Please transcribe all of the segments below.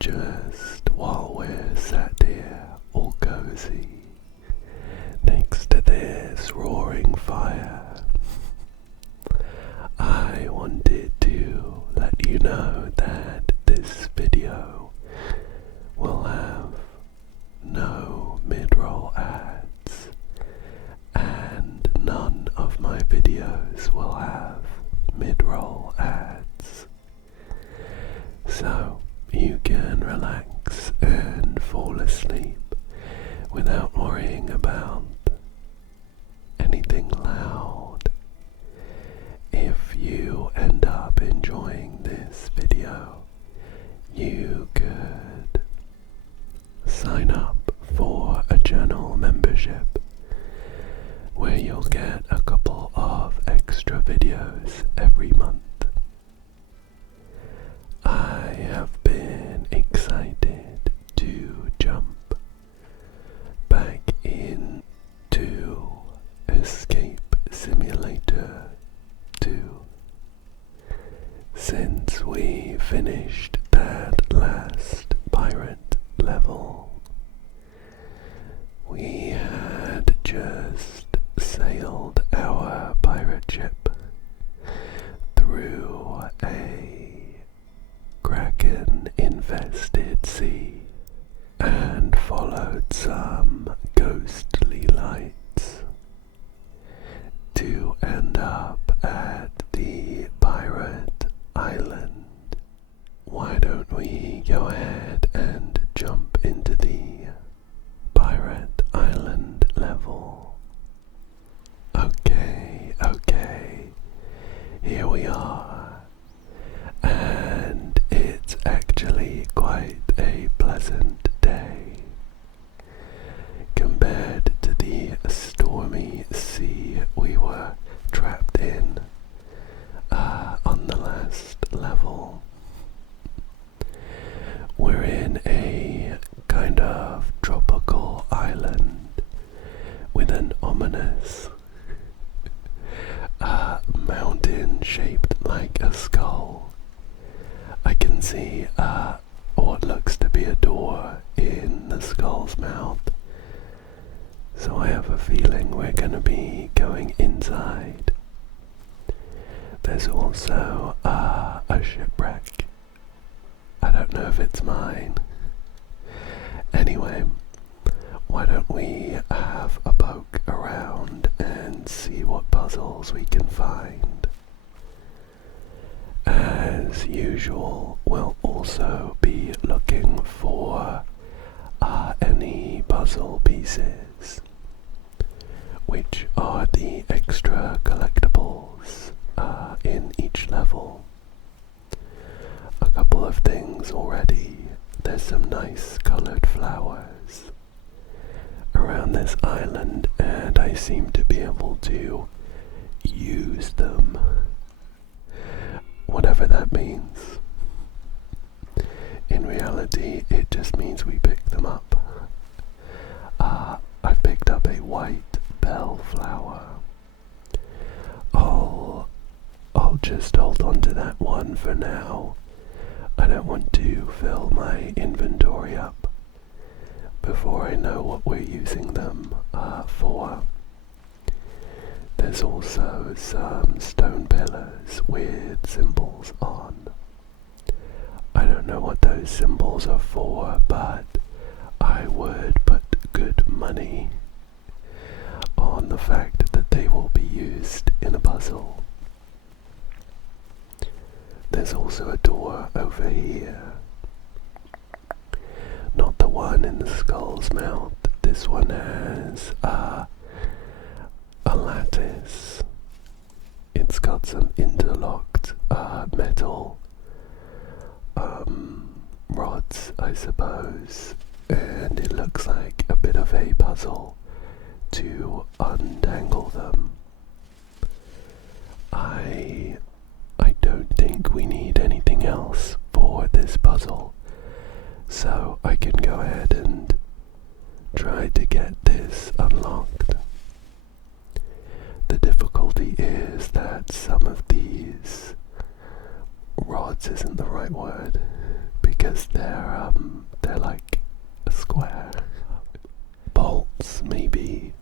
just while we're sat here all cozy next to this roaring fire, I wanted to let you know that this video will have no mid-roll ads, and none of my videos will have mid-roll ads. So you can relax and fall asleep without worrying about anything loud. If you end up enjoying this video, you could sign up for a channel membership where you'll get a couple of extra videos every month. I have been excited to jump back into Escape Simulator 2 since we finished that last pirate level. We had just sailed our pirate ship through a kraken-infested sea and followed some ghostly lights to end up at the pirate island. Why don't we go ahead and jump into the pirate island level? Okay, here we are, and it's actually quite a pleasant day compared to the stormy sea we were trapped in on the last level. We're in a kind of tropical island with an ominous mountain shaped like a skull. I can see what looks to be a door in the skull's mouth, so I have a feeling we're going to be going inside. There's also a shipwreck. I don't know if it's mine. Anyway, why don't we have a poke around and see what puzzles we can find. As usual, we'll also be looking for any puzzle pieces, which are the extra collectibles in each level. A couple of things already. There's some nice colored flowers around this island, and I seem to be able to use them, whatever that means. In reality, it just means we pick them up. I've picked up a white bellflower. I'll just hold on to that one for now. I don't want to fill my inventory up before I know what we're using them for. There's also some stone pillars with symbols on. I don't know what those symbols are for, but I would put good money on the fact that they will be used in a puzzle. There's also a door over here. Not the one in the skull's mouth. This one has a lattice. It's got some interlocked metal rods, I suppose, and it looks like a bit of a puzzle to untangle them. I don't think we need anything else for this puzzle, so I can go ahead and try to get this unlocked. The difficulty is that some of these rods isn't the right word, because they're like a square. Bolts, maybe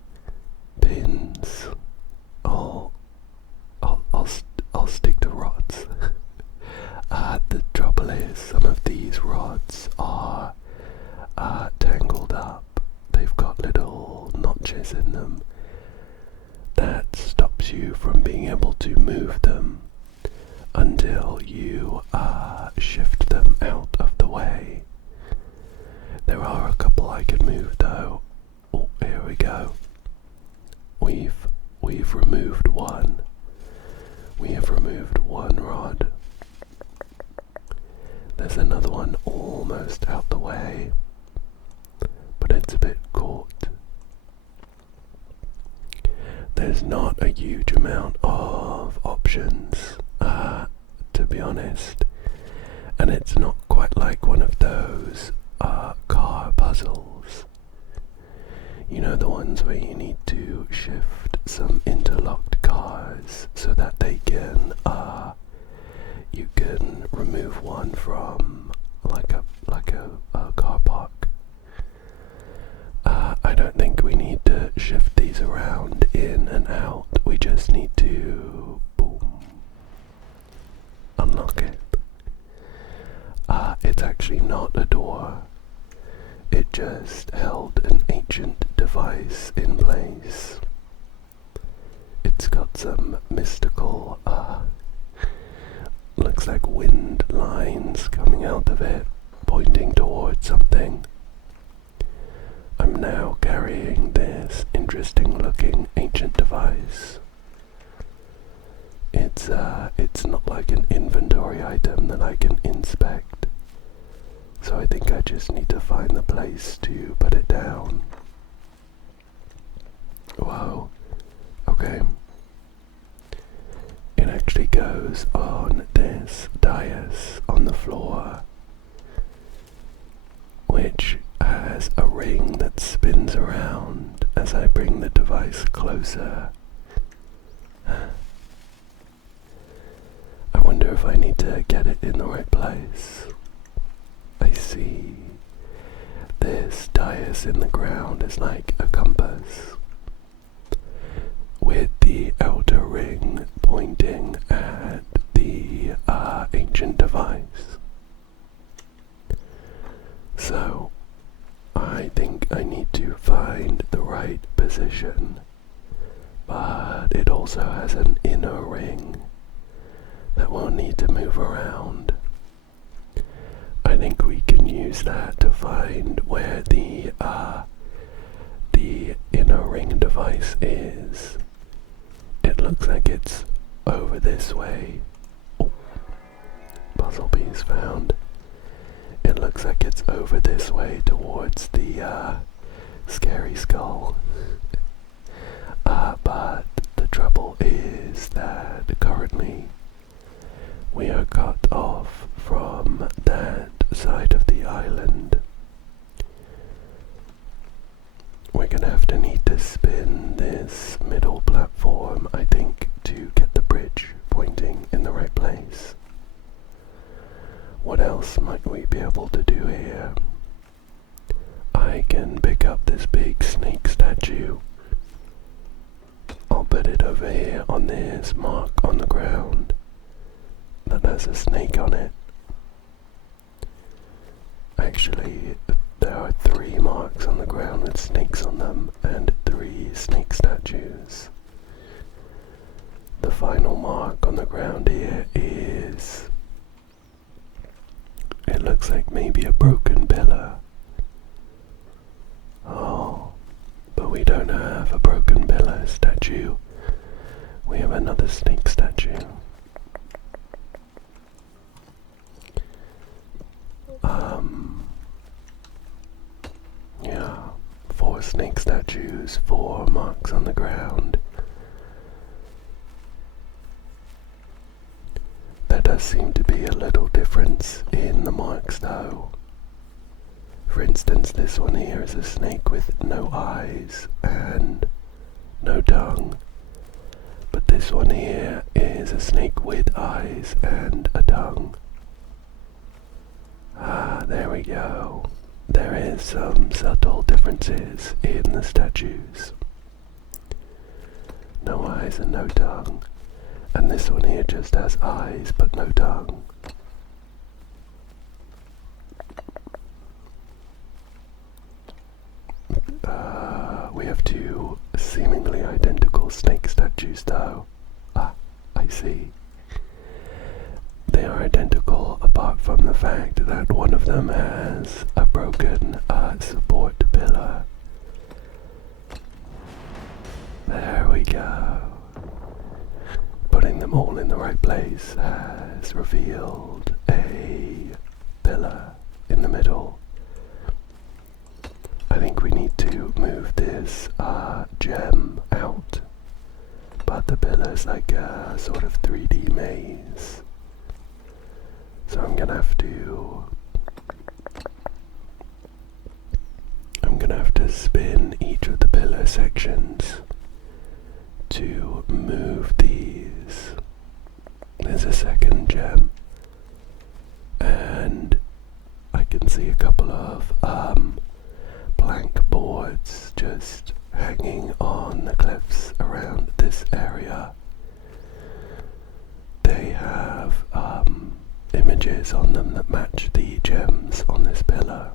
pins. I'll stick to rods. The trouble is, some of these rods are tangled up. They've got little notches in them that stops you from being able to move them until you shift them out of the way. There are a couple I can move though. Oh, here we go. We've removed one. We have removed one rod. There's another one almost out the way, but it's a bit caught. There's not a huge amount of options, to be honest, and it's not quite like one of those car puzzles. You know, the ones where you need to shift some interlocked cars so that they can, you can remove one from like a car park. I don't think we need to shift these around in and out. We just need to boom, unlock it. It's actually not a door. It just held an ancient device in place. It's got some mystical, looks like wind lines coming out of it, pointing towards something. I'm now carrying this interesting looking ancient device. It's not like an inventory item that I can inspect, so I think I just need to find the place to put it down. Whoa, okay. It actually goes on this dais on the floor, which has a ring that spins around as I bring the device closer. I wonder if I need to get it in the right place. I see. This dais in the ground is like a compass, with the outer ring pointing at the ancient device. So, I think I need to find the right position, but it also has an inner ring that we'll need to move around. I think we can use that to find where the inner ring device is. It looks like it's over this way. Oh, puzzle piece found. It looks like it's over this way towards the scary skull. But the trouble is that currently we are cut off from that side of the island. We're gonna have to need to spin this middle platform, I think, to get the bridge pointing in the right place. What else might we be able to do here? I can pick up this big snake statue. I'll put it over here on this mark on the ground that has a snake on it. Actually, there are 3 marks on the ground with snakes on them and 3 snake statues. The final mark on the ground here is... it looks like maybe a broken pillar. Oh, but we don't have a broken pillar statue. We have another snake statue. Yeah, 4 snake statues, 4 marks on the ground. There does seem to be a little difference in the marks though. For instance, this one here is a snake with no eyes and no tongue. But this one here is a snake with eyes and a tongue. There we go. There is some subtle differences in the statues. No eyes and no tongue. And this one here just has eyes but no tongue. We have two seemingly identical snake statues though. I see. They are identical apart from the fact that one of them has a broken support pillar. There we go. Putting them all in the right place has revealed a pillar in the middle. I think we need to move this gem out, but the pillar's like a sort of 3D maze. So I'm gonna have to spin each of the pillar sections to move these. There's a second gem, and I can see a couple of blank boards just hanging on the cliffs around this area. They have images on them that match the gems on this pillar.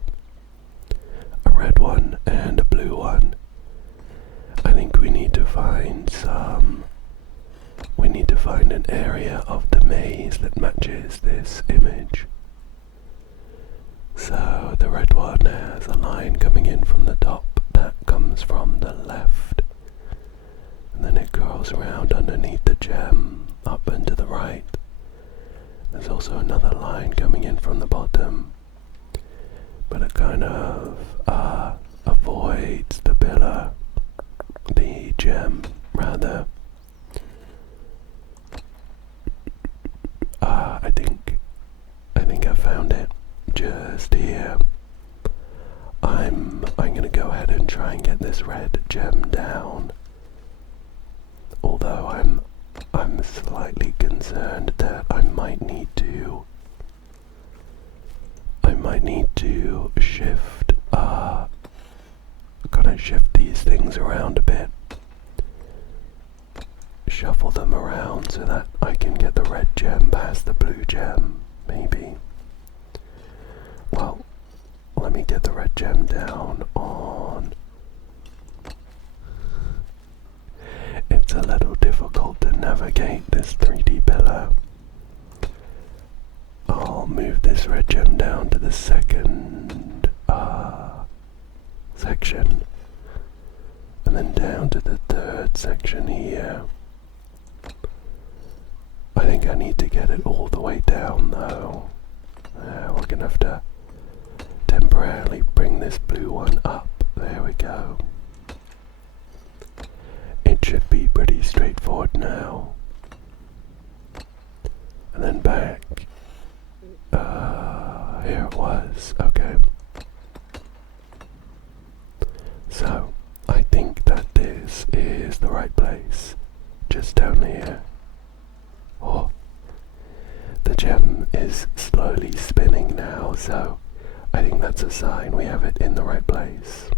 A red one and a blue one. I think we need to find an area of the maze that matches this image. So the red one has a line coming in from the top that comes from the left, and then it curls around underneath the gem up and to the right. There's also another line coming in from the bottom, but it kind of avoids the pillar, the gem rather. I think I found it just here. I'm gonna go ahead and try and get this red gem down. Although I'm slightly concerned that I might need to shift shift these things around a bit. Shuffle them around so that I can get the red gem past the blue gem, maybe. Well, let me get the red gem down on. It's a little difficult to navigate this 3D pillar. I'll move this red gem down to the second section, and then down to the third section here. I think I need to get it all the way down though. We're gonna have to temporarily bring this blue one up. There we go. It should be pretty straightforward now. And then back. Here it was. Okay. So, I think that this is the right place. Just down here. Oh. The gem is slowly spinning now, so I think that's a sign we have it in the right place.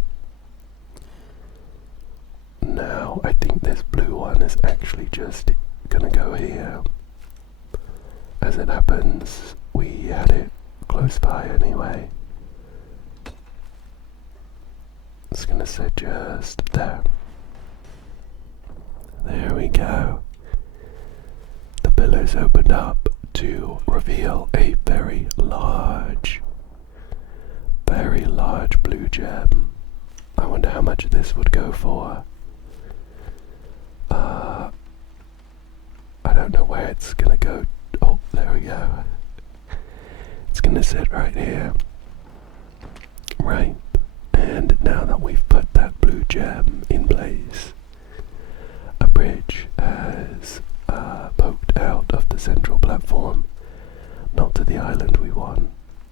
Now, I think this blue one is actually just gonna go here. As it happens, we had it close by anyway. It's gonna sit just there. There we go. The pillars opened up to reveal a very large blue gem. I wonder how much this would go for. I don't know where it's gonna go. Oh, there we go. It's gonna sit right here. Right. And now that we've put that blue gem in place, a bridge has poked out of the central platform. Not to the island we want.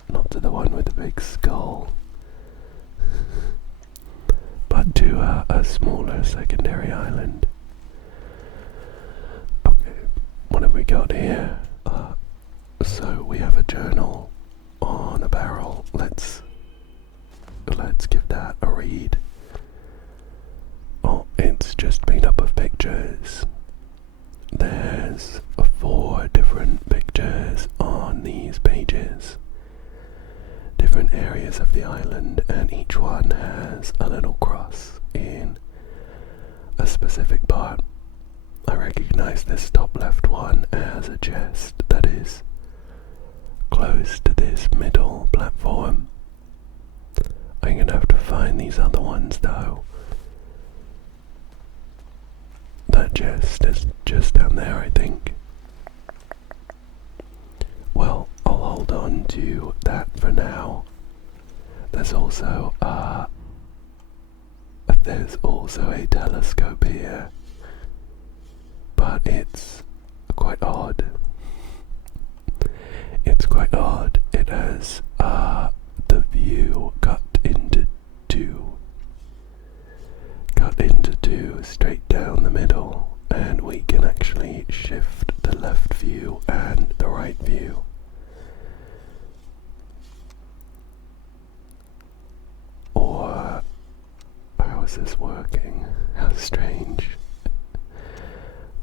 Not to the one with the big skull. But to a smaller secondary island. Okay, what have we got here? So we have a journal on a barrel. Let's give that a read. Oh, it's just made up of pictures. There's 4 different pictures on these pages. Different areas of the island, and each one has a little cross in a specific part. I recognize this top left one as a chest that is close to this middle platform. I'm gonna have to find these other ones though. That chest is just down there, I think. Well, I'll hold on to that for now. There's also a telescope here, but it's quite odd. It's quite odd. It has the view cut into two straight down the middle, and we can actually shift the left view and the right view. Or how is this working? How strange.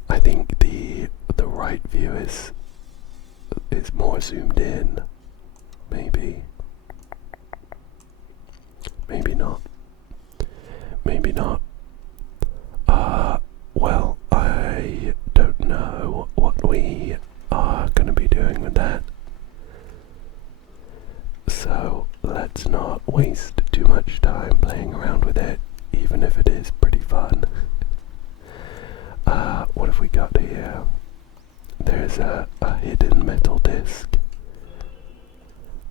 I think the right view is more zoomed in. Maybe not. Maybe not. Well, I don't know what we are going to be doing with that. So let's not waste too much time playing around with it, even if it is pretty fun. What have we got here? There's a hidden metal disc.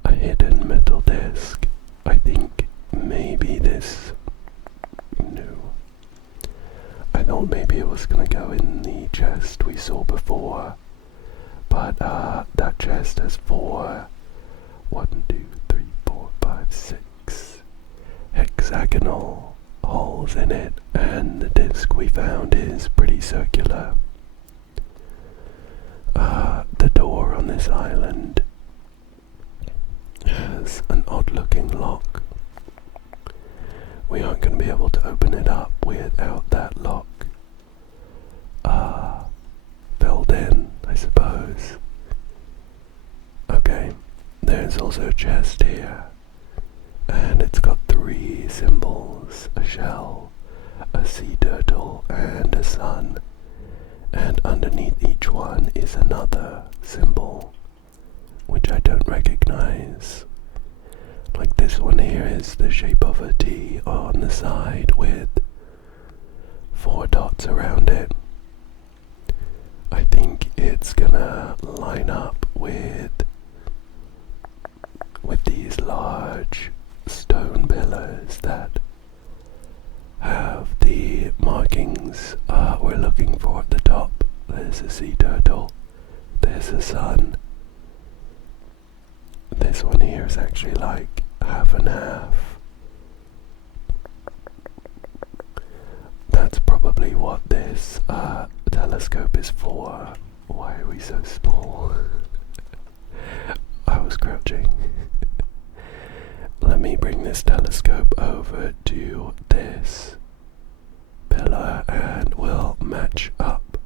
A hidden metal disc. I think maybe this... No. I thought maybe it was gonna go in the chest we saw before. But that chest has 4, 1, 2, 3, 4, 5, 6 hexagonal holes in it, and the disc we found is pretty circular. The door on this island has an odd looking lock. We aren't going to be able to open it up without that lock filled in, I suppose. Okay, there's also a chest here, and it's got 3 symbols: a shell, a sea turtle, and a sun. And underneath each one is another symbol, which I don't recognize. Like this one here is the shape of a T on the side with 4 dots around it. I think it's gonna line up with these large stone pillars that have the markings we're looking for at the top. There's a sea turtle, there's a sun. This one here is actually like half and half. That's probably what this telescope is for. Why are we so small? I was crouching. Let me bring this telescope over to this pillar and we'll match up.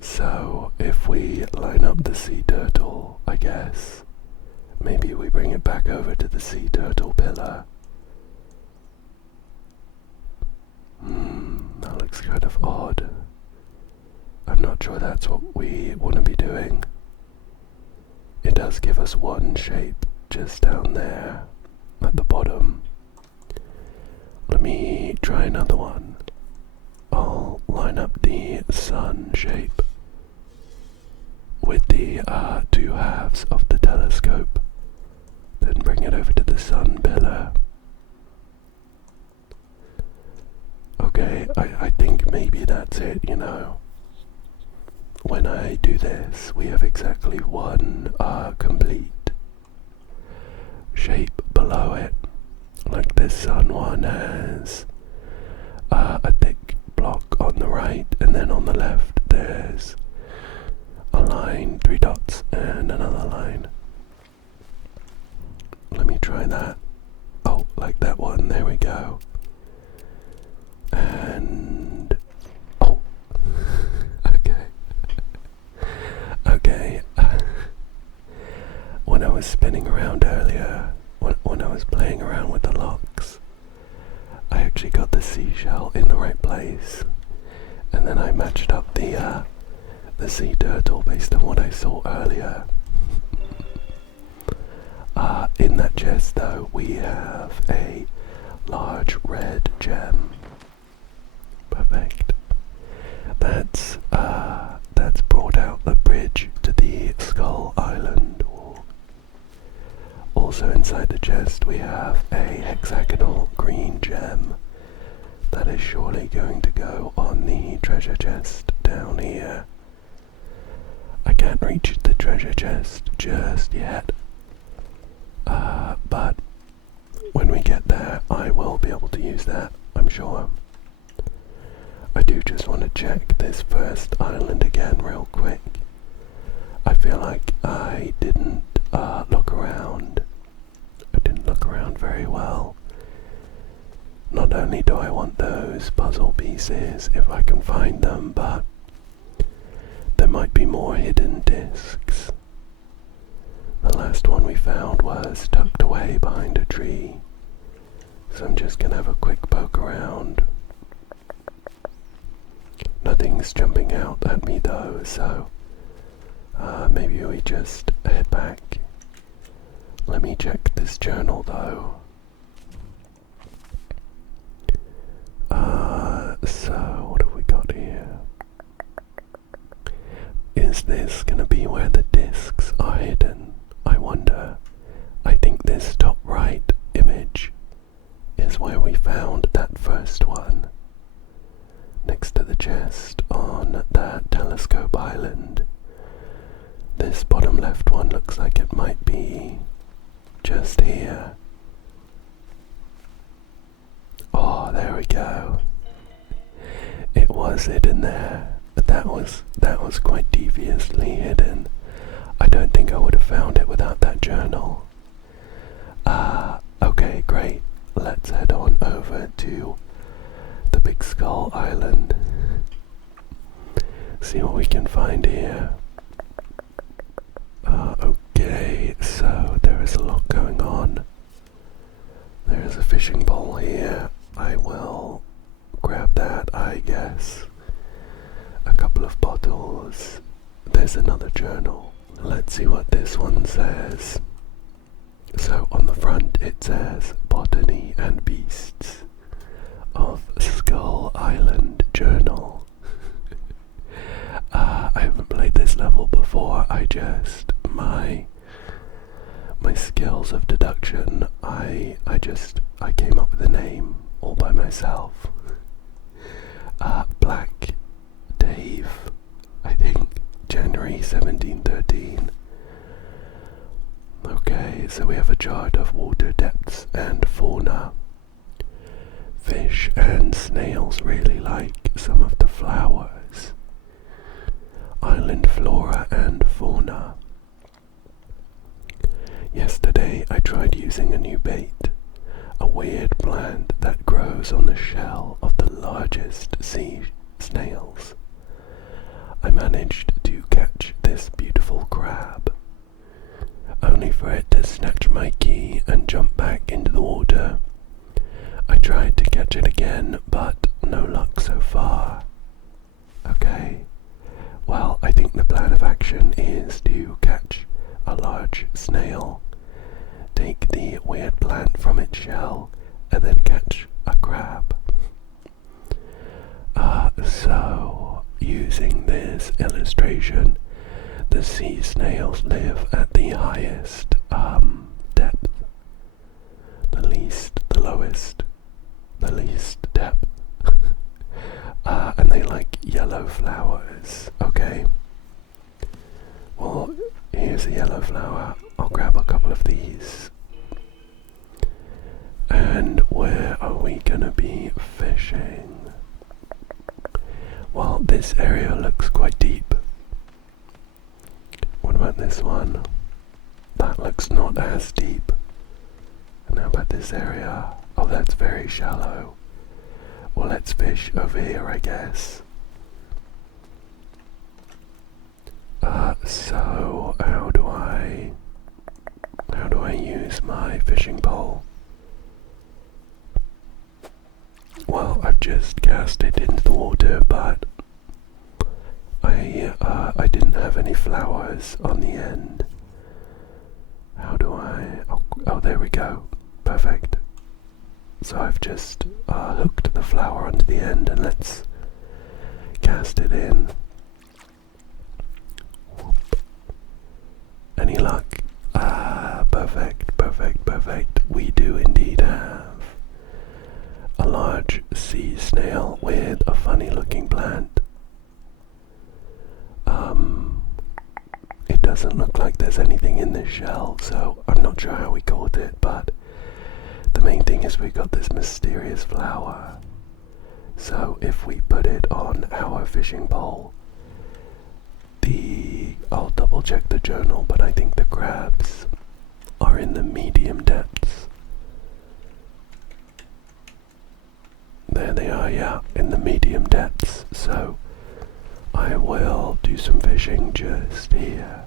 So if we line up the sea turtle, I guess, maybe we bring it back over to the sea turtle pillar. That looks kind of odd. I'm not sure that's what we want to be doing. It does give us one shape just down there at the bottom. Let me try another one. I'll line up the sun shape with the 2 halves of the telescope, then bring it over to the sun pillar. Okay, I think maybe that's it, you know. When I do this, we have exactly one complete shape below it. Like this sun one has a thick block on the right, and then on the left there's a line, 3 dots, and another line. Let me try that. Oh, like that one, there we go. And... oh, okay. Okay. When I was spinning around earlier, when I was playing around with the locks, I actually got the seashell in the right place, and then I matched up the sea turtle based on what I saw earlier. In that chest though, we have a large red gem. Perfect. That's brought out the bridge to the Skull Island. Also inside the chest we have a hexagonal green gem that is surely going to go on the treasure chest down here. I can't reach the treasure chest just yet, but when we get there I will be able to use that, I'm sure. I do just want to check this first island again real quick. I feel like I didn't look around. I didn't look around very well. Not only do I want those puzzle pieces if I can find them, but there might be more hidden discs. The last one we found was tucked away behind a tree, so I'm just gonna have a quick poke around. Nothing's jumping out at me though, so maybe we just head back. Let me check this journal though. So what have we got here? Is this gonna be where the discs are hidden? I wonder. I think this top right image is where we found that first one, next to the chest on that telescope island. This bottom left one looks like it might be just here. Oh, there we go. It was hidden there, but that was quite deviously hidden. I don't think I would have found it without that journal. Okay, great. Let's head on over to the Big Skull Island. See what we can find here. Okay, so there is a lot going on. There is a fishing pole here. I will grab that, I guess. A couple of bottles. There's another journal. Let's see what this one says. So on the front it says Botany and Beasts of Skull Island Journal. I haven't played this level before. My skills of deduction, I came up with a name all by myself. Black Dave, I think, January 1713. Okay, so we have a chart of water depths and fauna. Fish and snails really like some of the flowers. Island flora and fauna. Yesterday I tried using a new bait, a weird plant that grows on the shell of the largest sea snails. I managed to catch this beautiful crab, only for it to snatch my key and jump back into the water. I tried to catch it again, but no luck so far. Okay, well, I think the plan of action is to catch a large snail, take the weird plant from its shell, and then catch a crab. So, using this illustration, the sea snails live at the highest depth, the lowest, the least depth, and they like yellow flowers. Okay, well, here's a yellow flower. I'll grab a couple of these. And where are we gonna be fishing? Well, this area looks quite deep. about this one? That looks not as deep. And how about this area? Oh, that's very shallow. Well, let's fish over here, I guess. So how do I use my fishing pole? Well, I've just cast it into the water, but I didn't have any flowers on the end. How do I? Oh, there we go. Perfect. So I've just hooked the flower onto the end, and let's cast it in. Whoop. Any luck? Perfect, perfect, perfect. We do indeed have a large sea snail with a funny looking plant. It doesn't look like there's anything in this shell, so I'm not sure how we caught it, but the main thing is we got this mysterious flower. So if we put it on our fishing pole, I'll double check the journal, but I think the crabs are in the medium depths. There they are, yeah, in the medium depths. So I will do some fishing just here.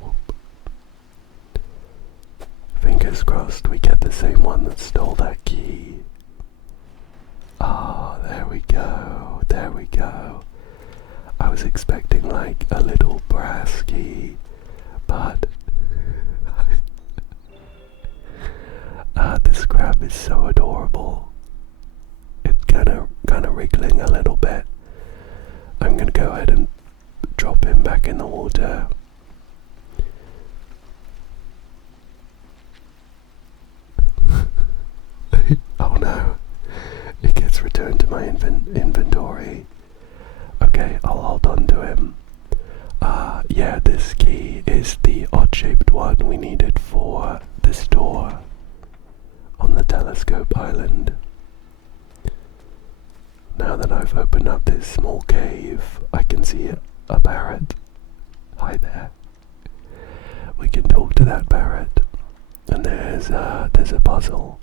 Whoop. Fingers crossed we get the same one that stole that key. Ah, there we go, there we go. I was expecting like a little brass key, but this crab is so adorable. It's kind of wriggling a little bit. I'm gonna go ahead and drop him back in the water. Oh no, it gets returned to my inventory. Okay, I'll hold on to him. Yeah, this key is the odd-shaped one we needed for this door on the telescope island. Now that I've opened up this small cave, I can see a parrot. Hi there. We can talk to that parrot. And there's a puzzle.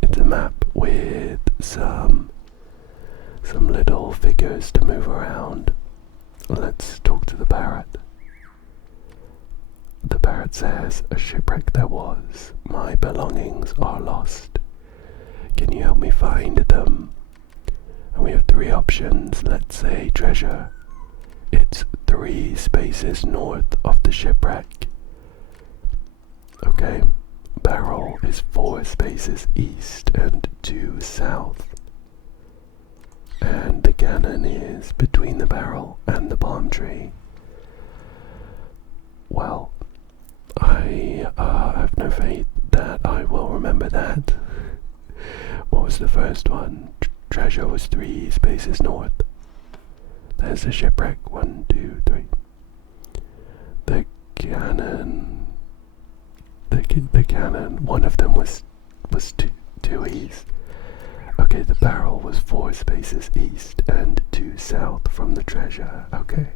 It's a map with some little figures to move around. Let's talk to the parrot. The parrot says, "A shipwreck there was. My belongings are lost. Can you help me find them?" And we have three options. Let's say treasure. It's 3 spaces north of the shipwreck. Okay. Barrel is 4 spaces east and 2 south. And the cannon is between the barrel and the palm tree. Well, I have no faith that I will remember that. What was the first one? Treasure was 3 spaces north. There's the shipwreck. 1, 2, 3. The cannon. The cannon. One of them was two east. Okay, the barrel was 4 spaces east and 2 south from the treasure. Okay.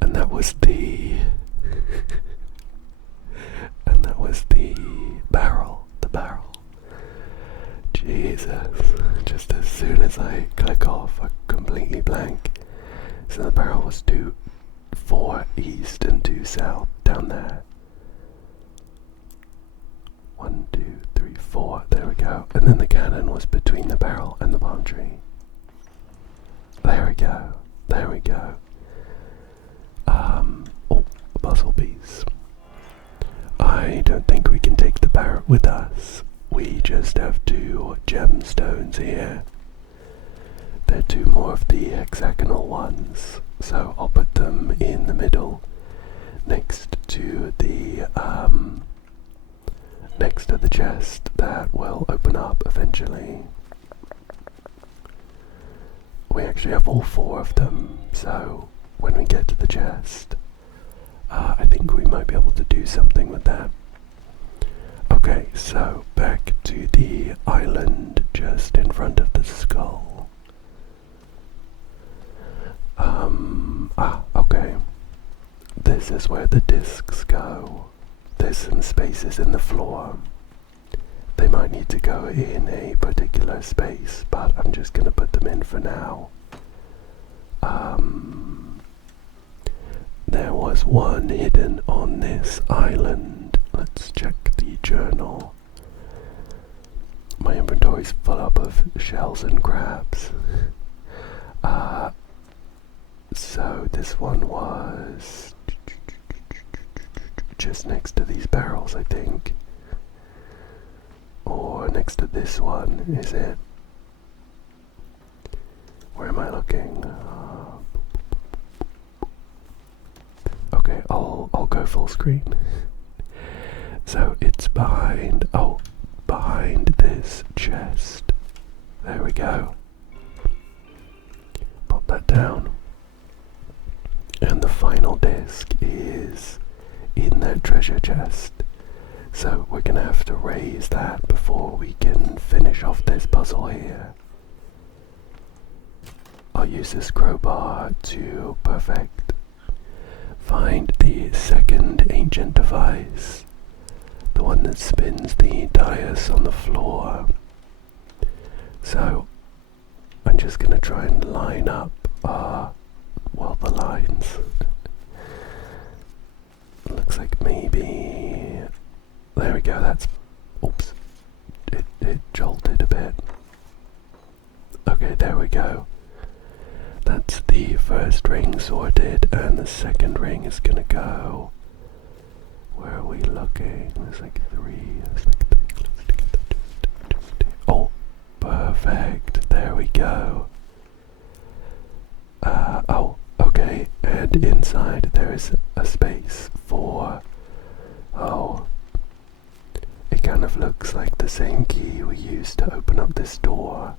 And that was the barrel. The barrel. Jesus. Just as soon as I click off, I completely blank. So the barrel was 4 east and 2 south down there. 1, 2, 3, 4. There we go. And then the cannon was between the barrel and the palm tree. There we go. There we go. Oh, a puzzle piece. I don't think we can take the parrot with us. We just have 2 gemstones here. They're 2 more of the hexagonal ones, so I'll put them in the middle, next to the chest that will open up eventually. We actually have all 4 of them, so when we get to the chest, I think we might be able to do something with that. Okay, so back to the island just in front of the skull. is where the discs go. There's some spaces in the floor. They might need to go in a particular space, but I'm just going to put them in for now. There was one hidden on this island. Let's check the journal. My inventory's full up of shells and crabs. So this one was just next to these barrels, I think. Or next to this one, is it? Where am I looking? Okay, I'll go full screen. So it's behind this chest. There we go. Pop that down. And the final disc is in that treasure chest. So we're gonna have to raise that before we can finish off this puzzle here. I'll use this crowbar to find the second ancient device, the one that spins the dais on the floor. So I'm just gonna try and line up the lines. Looks like maybe there we go. That's oops. It jolted a bit. Okay, there we go. That's the first ring sorted, and the second ring is gonna go. Where are we looking? There's like three. Close together. Oh, perfect. There we go. Okay. And inside there is a space for. It kind of looks like the same key we used to open up this door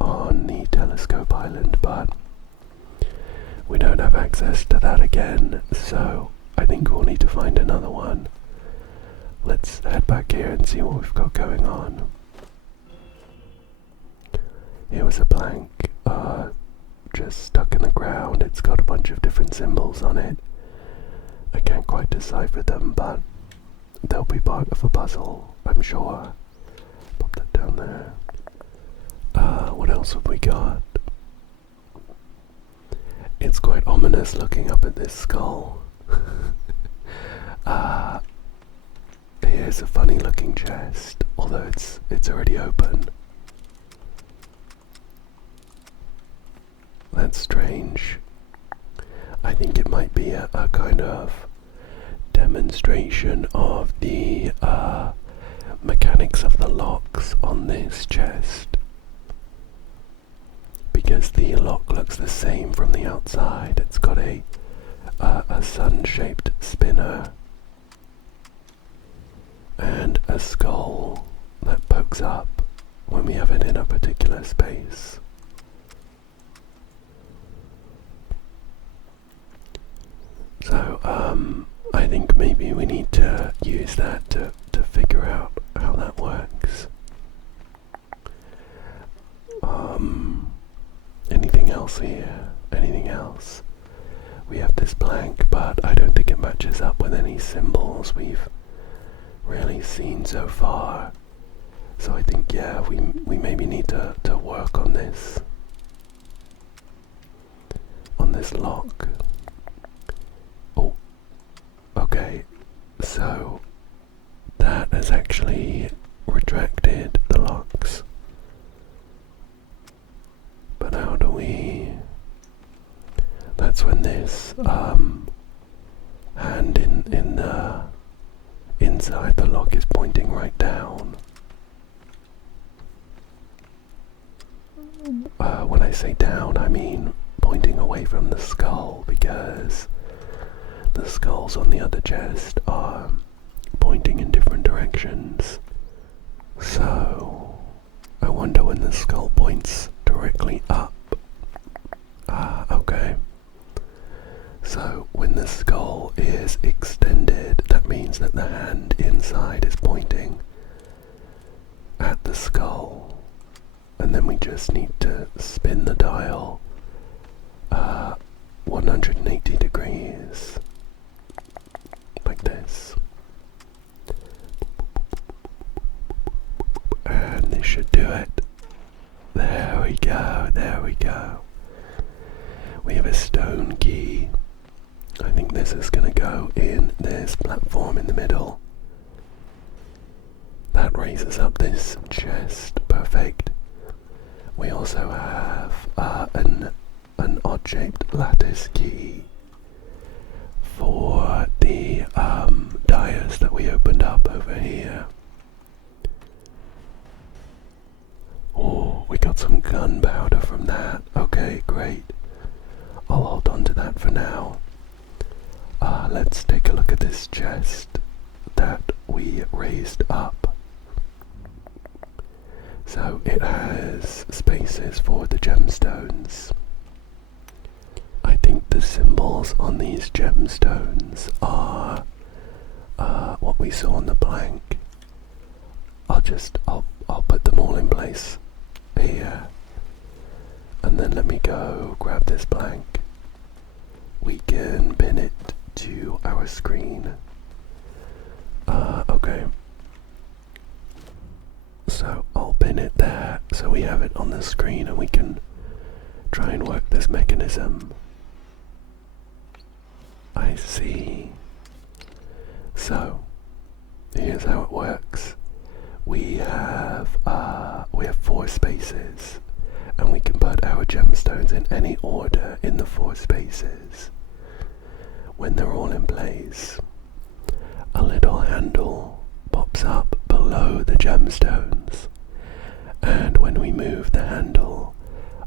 on the telescope island, but we don't have access to that again, so I think we'll need to find another one. Let's head back here and see what we've got going on. Here was a plank, just stuck in the ground. It's got a bunch of different symbols on it. I can't quite decipher them, but they'll be part of a puzzle, I'm sure. Pop that down there. What else have we got? It's quite ominous looking up at this skull. Here's a funny looking chest, although it's already open. That's strange. I think it might be a kind of demonstration of the mechanics of the locks on this chest. Because the lock looks the same from the outside. It's got a sun-shaped spinner and a skull that pokes up when we have it in a particular space. So, I think maybe we need to use that to figure out how that works. Anything else here? Anything else? We have this blank, but I don't think it matches up with any symbols we've really seen so far. So I think, yeah, we maybe need to work on this. On this lock. Oh, okay. So that has actually retracted the locks. But how do we... That's when this hand in the inside the lock is pointing right down. When I say down, I mean pointing away from the skull, because the skulls on the other chest are pointing in different directions. So I wonder when the skull points directly up. Okay. So when the skull is extended, that means that the hand inside is pointing at the skull. And then we just need to spin the dial 180 degrees. this. And this should do it. There we go, there we go. We have a stone key. I think this is going to go in this platform in the middle. That raises up this chest. Perfect. We also have an odd-shaped lattice key for the dyers that we opened up over here. Oh, we got some gunpowder from that. Okay, great. I'll hold on to that for now. Let's take a look at this chest that we raised up. So it has spaces for the gemstones. I think the symbols on these gemstones are what we saw on the blank. I'll put them all in place here, and then let me go grab this blank. We can pin it to our screen. Okay. So I'll pin it there so we have it on the screen and we can try and work this mechanism. I see. So here's how it works. We have 4 spaces, and we can put our gemstones in any order in the 4 spaces. When they're all in place, a little handle pops up below the gemstones, and when we move the handle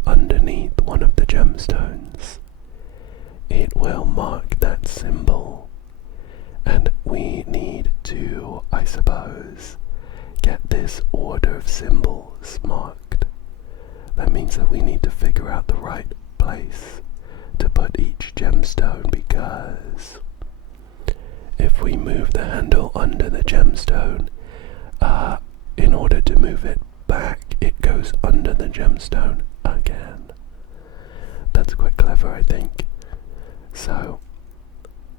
underneath one of the gemstones, it will mark that symbol. And we need to, I suppose, get this order of symbols marked. That means that we need to figure out the right place to put each gemstone, because if we move the handle under the gemstone, in order to move it back, it goes under the gemstone again. That's quite clever, I think. So,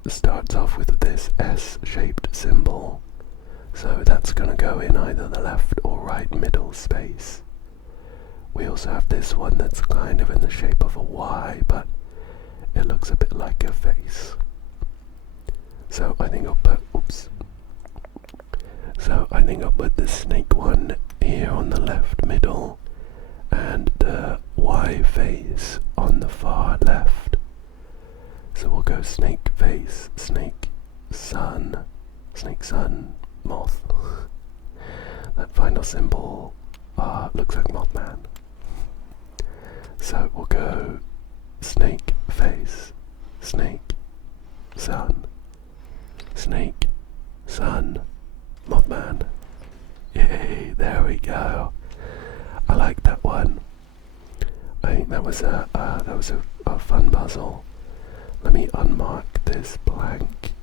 it starts off with this S-shaped symbol. So that's going to go in either the left or right middle space. We also have this one that's kind of in the shape of a Y, but it looks a bit like a face. So I think I'll put the snake one here on the left middle, and the Y face on the far left. So we'll go snake face, snake sun, moth. That final symbol looks like Mothman. So we'll go snake face, snake, sun, Mothman. Yay, there we go. I like that one. I think that was a fun puzzle. Let me unmark this blank.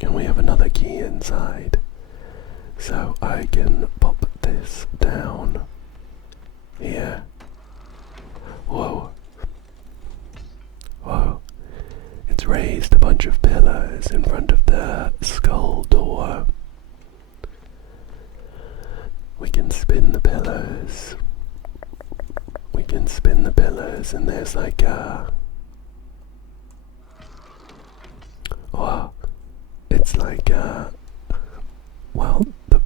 And we have another key inside. So I can pop this down here. Whoa. It's raised a bunch of pillars in front of the skull door. We can spin the pillars. And there's like it's like the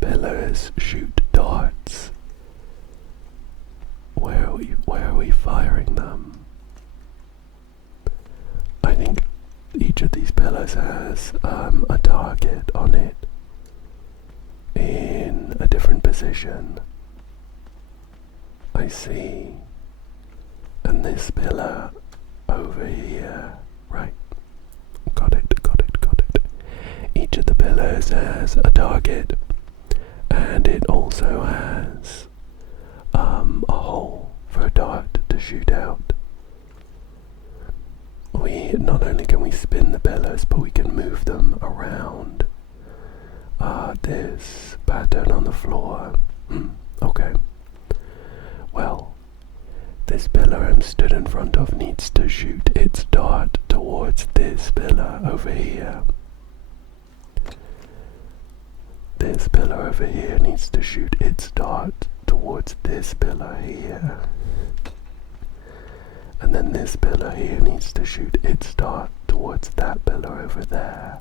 pillars shoot darts. Where are we firing them? I think each of these pillars has a target on it in a different position. I see. And this pillar over here, right? Got it. Each of the pillars has a target, and it also has a hole for a dart to shoot out. We not only can we spin the pillars, but we can move them around this pattern on the floor. Okay. Well, this pillar I'm stood in front of needs to shoot its dart towards this pillar over here. This pillar over here needs to shoot its dart towards this pillar here. And then this pillar here needs to shoot its dart towards that pillar over there.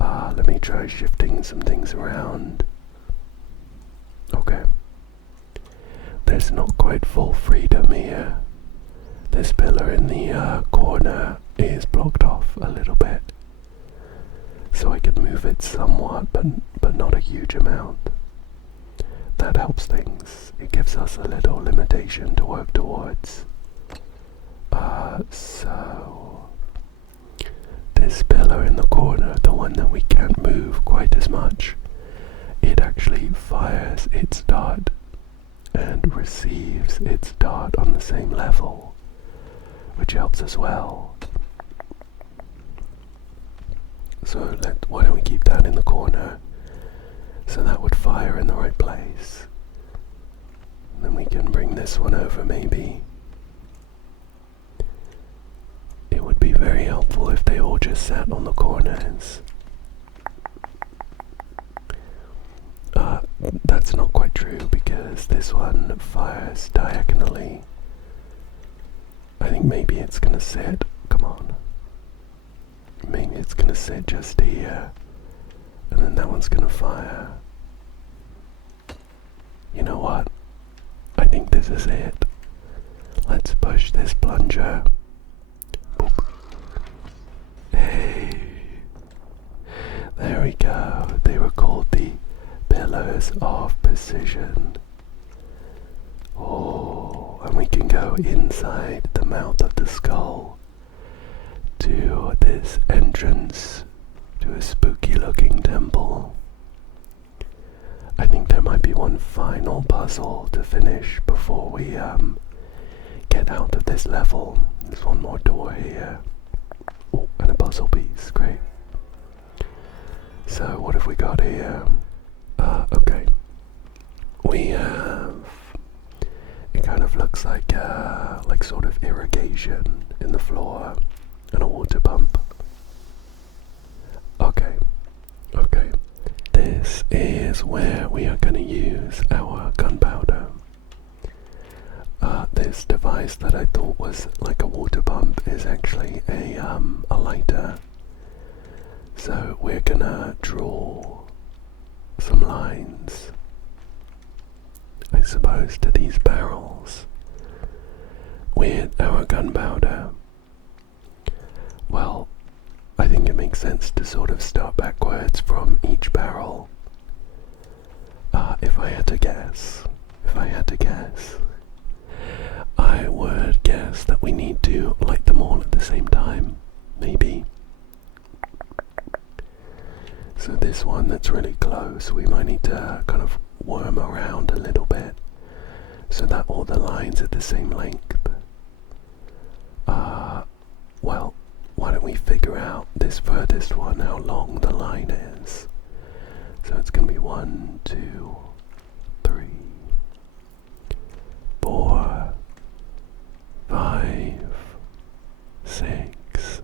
Let me try shifting some things around. Okay. There's not quite full freedom here. This pillar in the corner is blocked off a little bit. So I can move it somewhat, but not a huge amount. That helps things. It gives us a little limitation to work towards. So this pillar in the corner, the one that we can't move quite as much, it actually fires its dart and receives its dart on the same level, which helps as well. So why don't we keep that in the corner, so that would fire in the right place. And then we can bring this one over maybe. It would be very helpful if they all just sat on the corners. That's not quite true because this one fires diagonally. I think maybe it's gonna sit, come on. Maybe it's gonna sit just here, and then that one's gonna fire. You know what? I think this is it. Let's push this plunger. Boop. Hey. There we go. They were called the Pillars of Precision. Oh, and we can go inside the mouth of the skull to this entrance to a spooky looking temple. I think there might be one final puzzle to finish before we get out of this level. There's one more door here. Oh, and a puzzle piece, great. So what have we got here? Okay. We have, it kind of looks like sort of irrigation in the floor and a water pump. Okay. This is where we are going to use our gunpowder. This device that I thought was like a water pump is actually a lighter. So we're gonna draw some lines, I suppose, to these barrels with our gunpowder. Well, I think it makes sense to sort of start backwards from each barrel. If I had to guess, I would guess that we need to light them all at the same time, maybe. So this one that's really close, we might need to kind of worm around a little bit so that all the lines are the same length. Well, why don't we figure out this furthest one, how long the line is. So it's going to be 1, 2, 3, 4, 5, 6,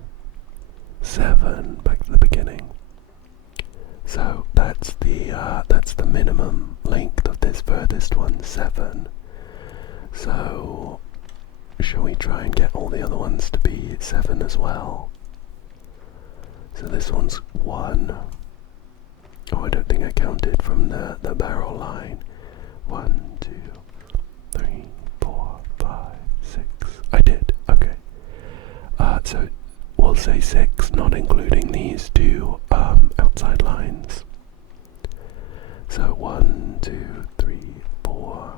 7, back to the beginning. So that's the minimum length of this furthest one, 7. So shall we try and get all the other ones to be 7 as well? So this one's 1. Oh, I don't think I counted from the barrel line. 1, 2, 3, 4, 5, 6. I did, okay. So we'll say 6, not including these two outside lines. So 1, 2, 3, 4,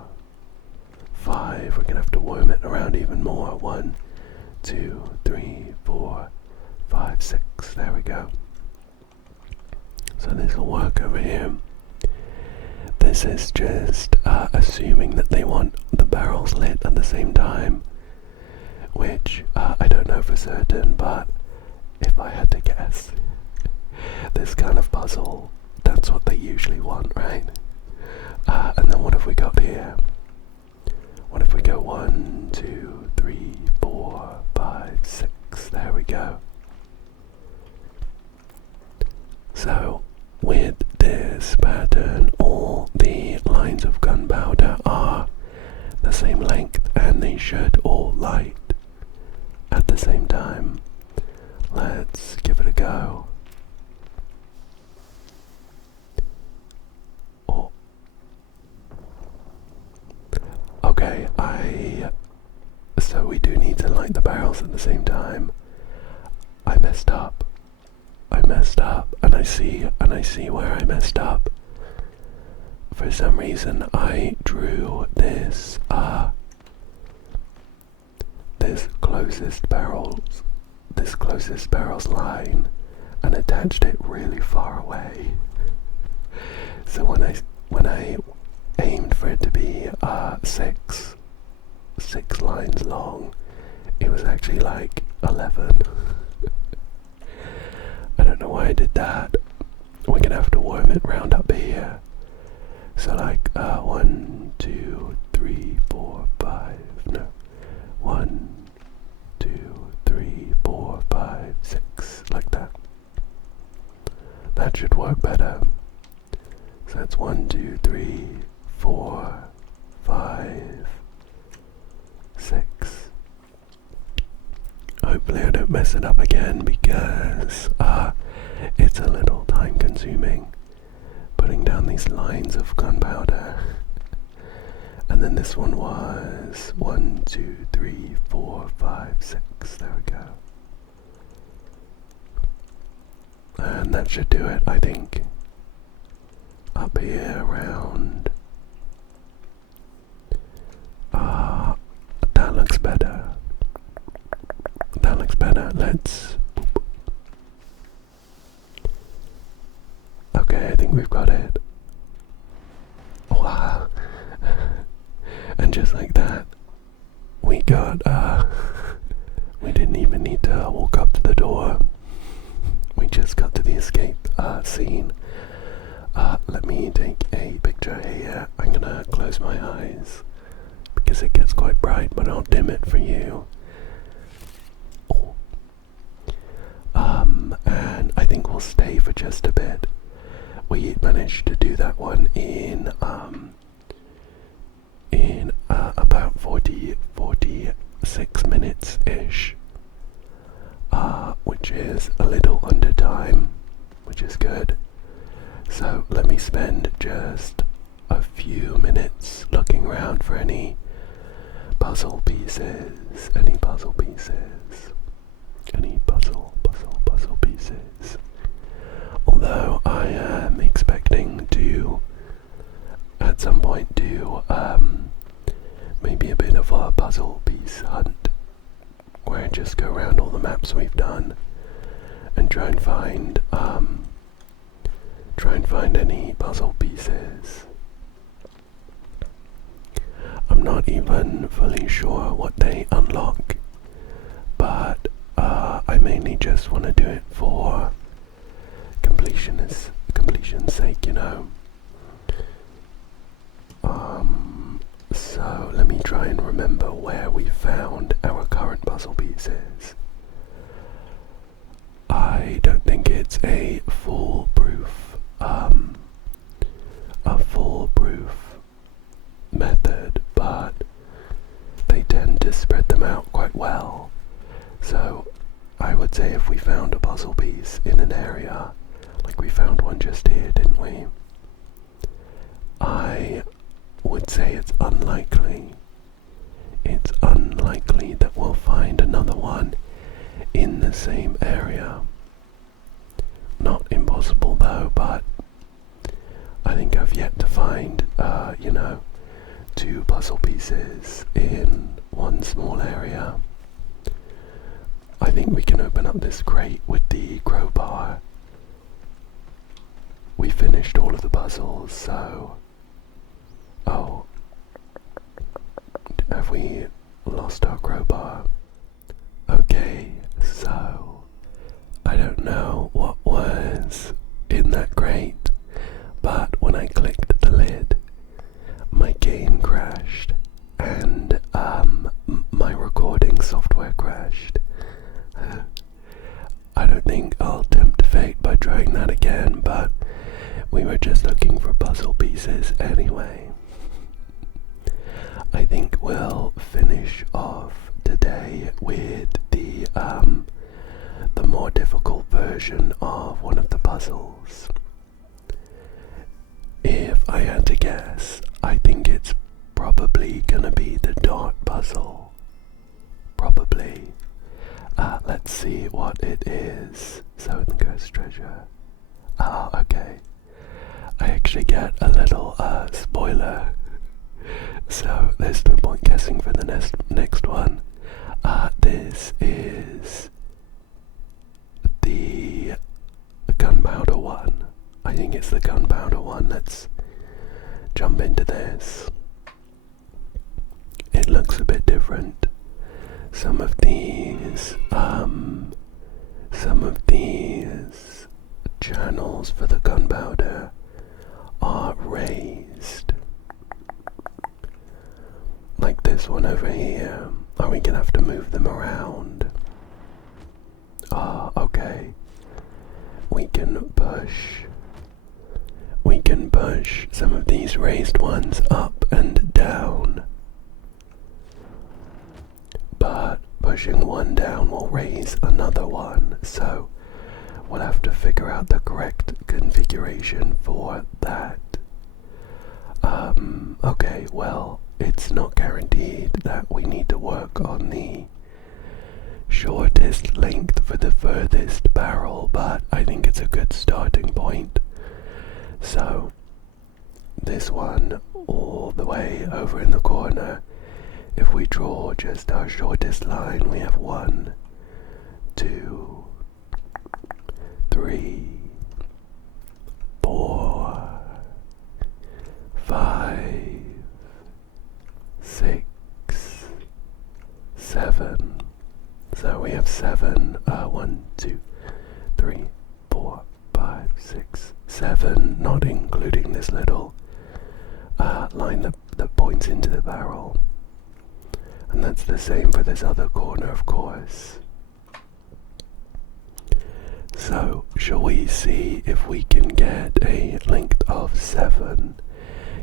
5. We're gonna have to worm it around even more. 1, 2, 3, 4, 5, 6. There we go. So this will work over here. This is just assuming that they want the barrels lit at the same time, which I don't know for certain, but if I had to guess, this kind of puzzle, that's what they usually want, right? And then what have we got here? What if we go 1, 2, 3, 4, 5, 6? 6. There we go. So, with this pattern, all the lines of gunpowder are the same length and they should all light at the same time. Let's give it a go. Oh. Okay, so we do need to light the barrels at the same time. I messed up, and I see where I messed up. For some reason, I drew this closest barrel's line, and attached it really far away. So when I aimed for it to be 6 lines long, it was actually like 11. I don't know why I did that. We're gonna have to worm it round up here. So like 1, 2, 3, 4, 5. No, 1, 2, 3, 4, 5, 6, like that. That should work better. So that's 1, 2, 3, 4, 5, 6. Hopefully I don't mess it up again, because it's a little time consuming putting down these lines of gunpowder. And then this one was 1, 2, 3, 4, 5, 6. There we go. And that should do it, I think. Up here around. That looks better. That looks better. Let's. Okay, I think we've got it. Wow. And just like that, we got, we didn't even need to walk up to the door. We just got to the escape scene. Let me take a picture here. I'm gonna close my eyes because it gets quite bright, but I'll dim it for you. Oh. And I think we'll stay for just a bit. We managed to do that one in about 46 minutes-ish, which is a little under time, which is good. So let me spend just a few minutes looking around for any puzzle pieces, any puzzle pieces. Although I am expecting to, at some point, do maybe a bit of a puzzle piece hunt, where I just go around all the maps we've done and try and find any puzzle pieces. I'm not even fully sure what they unlock, but I mainly just want to do it for completion's sake, you know. So let me try and remember where we found our current puzzle pieces. I don't think it's a foolproof method, but they tend to spread them out quite well. So I would say if we found a puzzle piece in an area, like we found one just here, didn't we? I would say it's unlikely that we'll find another one in the same area. Not impossible though, but I think I've yet to find, 2 puzzle pieces in one small area. I think we can open up this crate with the crowbar. We finished all of the puzzles, so... Oh. Have we lost our crowbar? Okay, so... I don't know what was in that crate, but when I clicked the lid, my game crashed, and my recording software crashed. again, but we were just looking for puzzle pieces anyway. I think we'll finish off today with the more difficult version of one of the puzzles. If I had to guess, I think it's probably gonna be the dot puzzle. Probably. Let's see what it is. Southern Coast Treasure. Okay. I actually get a little spoiler. So there's no point guessing for the next one. This is the Gunpowder one. I think it's the Gunpowder one. Let's jump into this. It looks a bit different. Some of these channels for the Gunpowder are raised. Like this one over here. Are we gonna have to move them around? Okay. We can push some of these raised ones up and down. But pushing one down will raise another one, so we'll have to figure out the correct configuration for that. Okay, well, it's not guaranteed that we need to work on the shortest length for the furthest barrel, but I think it's a good starting point. So, this one all the way over in the corner, if we draw just our shortest line, we have 1, 2, 3, 4, 5, 6, 7. So we have 7, 1, 2, 3, 4, 5, 6, 7, not including this little line that points into the barrel. And that's the same for this other corner, of course. So, shall we see if we can get a length of 7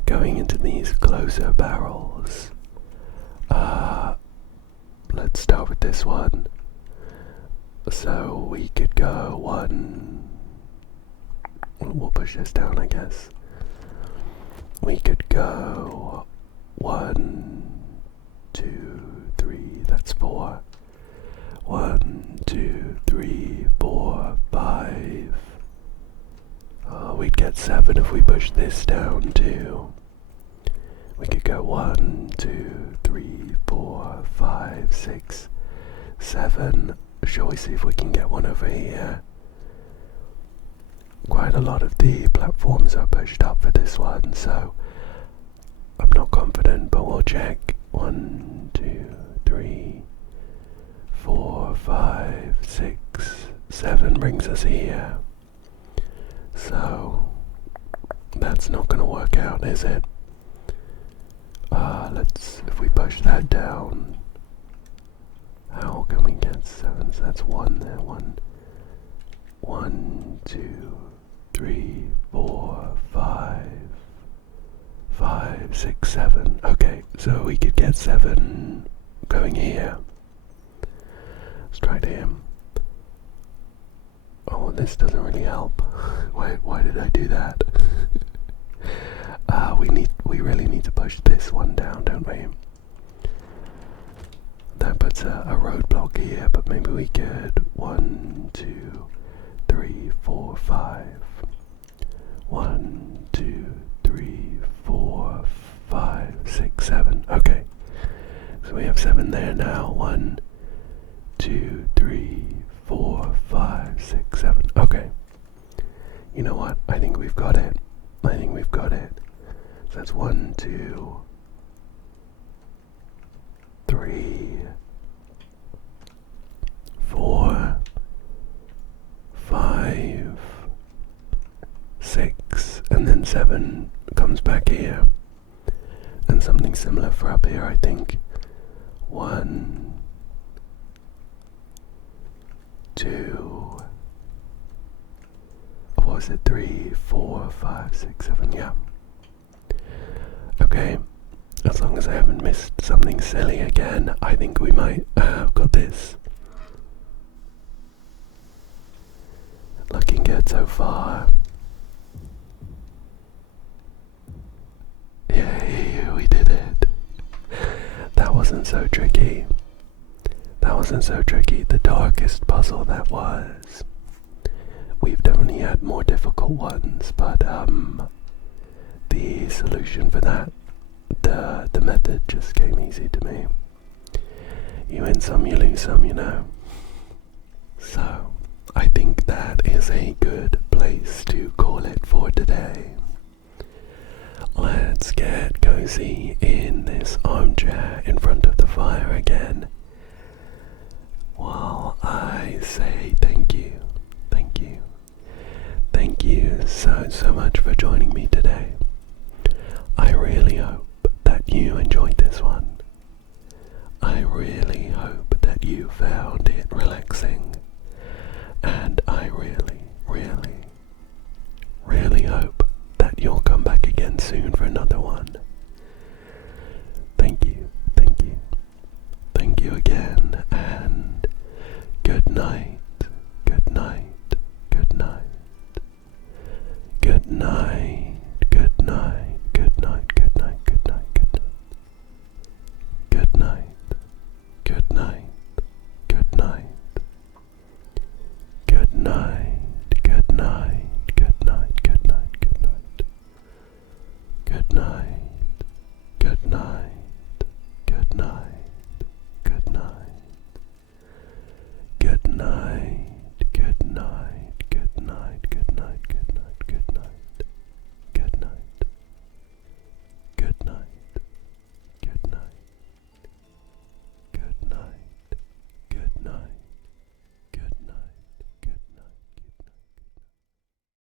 going into these closer barrels? Let's start with this one. So we could go 1. We'll push this down, I guess. We could go 1, 2, 3, that's 4. 1, 2, 3, 4, 5. We'd get 7 if we push this down too. We could go 1, 2, 3, 4, 5, 6, 7. Shall we see if we can get one over here? Quite a lot of the platforms are pushed up for this one, so I'm not confident, but we'll check. 1, 2, 3, 4, 5, 6, 7 brings us here. So that's not going to work out, is it? If we push that down, how can we get 7? So that's 1 there. 1, 2, 3, 4, 5, 5, 6, 7. Okay, so we could get 7 going here. Let's try to him. Oh, this doesn't really help. Why did I do that? We really need to push this one down, don't we? That puts a roadblock here, but maybe we could 1, 2, 3, 4, 5. 1, 2, 3, 4, 5, 6, 7. Okay. So we have 7 there now. 1, 2, 3, 4, 5, 6, 7. Okay. You know what? I think we've got it. So that's 1, 2, 3, 4, 5, 6, and then 7 comes back here. And something similar for up here, I think. 1, 2. what was it, 3, 4, 5, 6, 7, yeah. Okay, as long as I haven't missed something silly again, I think we might have got this. Looking good so far. Yay, we did it. That wasn't so tricky. That wasn't so tricky. The darkest puzzle that was. We've definitely had more difficult ones, but the solution for that, the method just came easy to me. You win some, you lose some, you know. So, I think that is a good place to call it for today. Let's get cozy in this armchair in front of the fire again, while I say thank you, thank you, thank you so much for joining me today. I really hope that you enjoyed this one. I really hope that you found it relaxing, and I really hope that you'll come back again soon for another one. Thank you, thank you, thank you again, and good night, good night, good night, good night.